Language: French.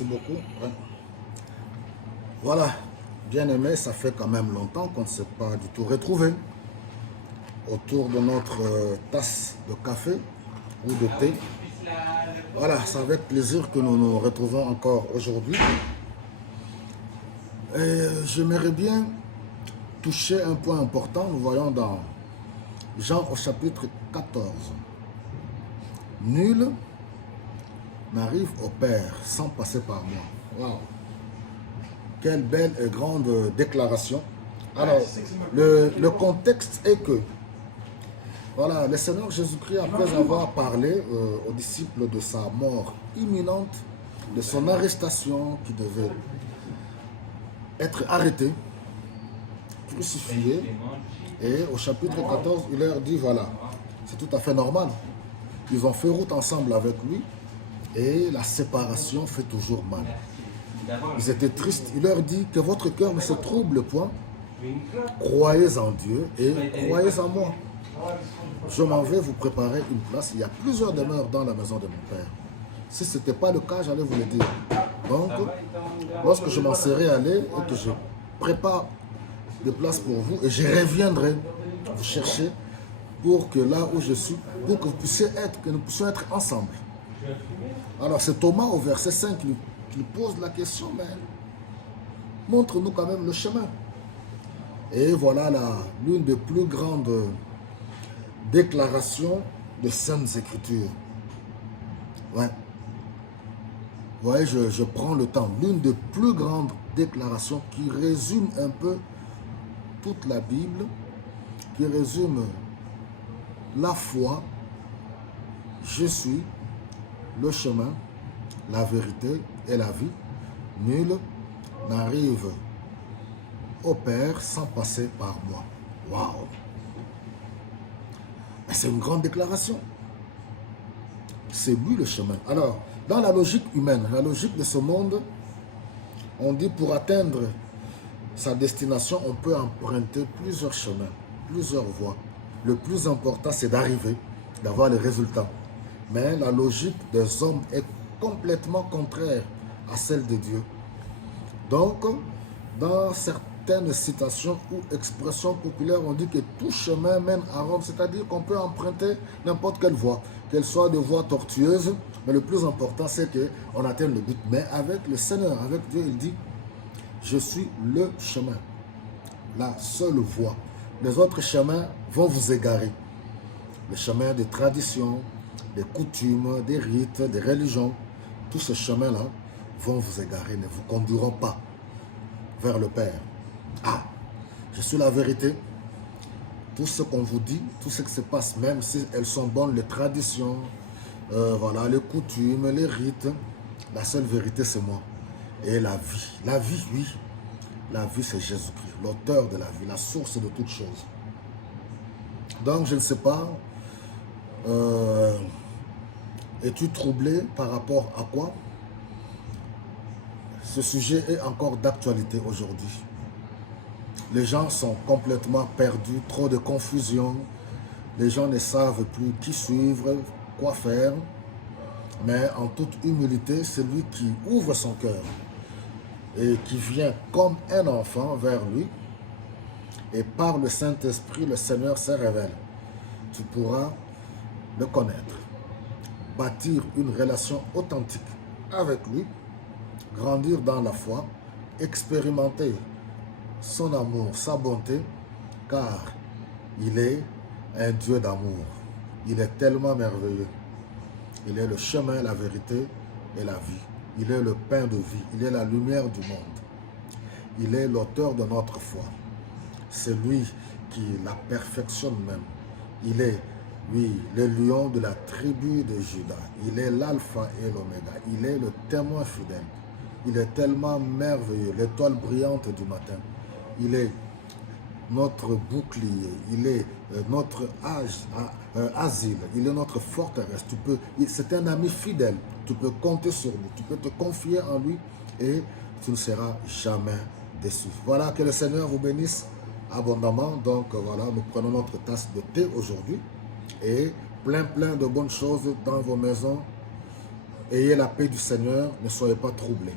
merci beaucoup. Ouais. Voilà, bien aimé, ça fait quand même longtemps qu'on ne s'est pas du tout retrouvé autour de notre tasse de café ou de thé. Voilà, c'est avec plaisir que nous nous retrouvons encore aujourd'hui. Et j'aimerais bien toucher un point important. Nous voyons dans Jean au chapitre 14. Nul n'arrive au Père sans passer par moi. Waouh! Quelle belle et grande déclaration. Alors, le contexte est que, voilà, le Seigneur Jésus-Christ, après avoir parlé aux disciples de sa mort imminente, de son arrestation qui devait être arrêté, crucifié, et au chapitre 14, il leur dit, voilà, c'est tout à fait normal. Ils ont fait route ensemble avec lui, et la séparation fait toujours mal. Ils étaient tristes. Il leur dit que votre cœur ne se trouble point. Croyez en Dieu et croyez en moi. Je m'en vais vous préparer une place. Il y a plusieurs demeures dans la maison de mon Père. Si ce n'était pas le cas, j'allais vous le dire. Donc, lorsque je m'en serai allé et que je prépare des places pour vous, et je reviendrai vous chercher pour que là où je suis, pour que vous puissiez être, que nous puissions être ensemble. Alors, c'est Thomas au verset 5 qui pose la question, mais montre-nous quand même le chemin. Et voilà l'une des plus grandes déclarations de Saintes Écritures. Ouais. Vous voyez, je prends le temps. L'une des plus grandes déclarations qui résume un peu toute la Bible, qui résume la foi. Je suis le chemin, la vérité et la vie. Nul n'arrive au Père sans passer par moi. Waouh! C'est une grande déclaration. C'est lui le chemin. Alors, dans la logique humaine, la logique de ce monde, on dit pour atteindre sa destination, on peut emprunter plusieurs chemins, plusieurs voies. Le plus important, c'est d'arriver, d'avoir les résultats. Mais la logique des hommes est complètement contraire à celle de Dieu. Donc, dans certaines citations ou expressions populaires, on dit que tout chemin mène à Rome, c'est-à-dire qu'on peut emprunter n'importe quelle voie, qu'elle soit de voie tortueuse, mais le plus important, c'est qu'on atteigne le but. Mais avec le Seigneur, avec Dieu, il dit, je suis le chemin, la seule voie. Les autres chemins vont vous égarer. Le chemin des traditions, des coutumes, des rites, des religions, tous ces chemins-là vont vous égarer, ne vous conduiront pas vers le Père. Ah, je suis la vérité. Tout ce qu'on vous dit, tout ce qui se passe, même si elles sont bonnes, les traditions, voilà, les coutumes, les rites, la seule vérité, c'est moi. Et la vie, oui, la vie, c'est Jésus-Christ, l'auteur de la vie, la source de toutes choses. Donc, je ne sais pas, es-tu troublé par rapport à quoi? Ce sujet est encore d'actualité aujourd'hui. Les gens sont complètement perdus, trop de confusion. Les gens ne savent plus qui suivre, quoi faire. Mais en toute humilité, celui qui ouvre son cœur et qui vient comme un enfant vers lui, et par le Saint-Esprit, le Seigneur se révèle. Tu pourras le connaître, bâtir une relation authentique avec lui, grandir dans la foi, expérimenter son amour, sa bonté, car il est un Dieu d'amour. Il est tellement merveilleux. Il est le chemin, la vérité et la vie. Il est le pain de vie. Il est la lumière du monde. Il est l'auteur de notre foi. C'est lui qui la perfectionne même. Il est, oui, le lion de la tribu de Juda. Il est l'alpha et l'oméga. Il est le témoin fidèle. Il est tellement merveilleux, l'étoile brillante du matin. Il est notre bouclier, il est notre asile, il est notre forteresse. C'est un ami fidèle, tu peux compter sur lui, tu peux te confier en lui et tu ne seras jamais déçu. Voilà, que le Seigneur vous bénisse abondamment. Donc voilà, nous prenons notre tasse de thé aujourd'hui et plein de bonnes choses dans vos maisons Ayez la paix du Seigneur, ne soyez pas troublés.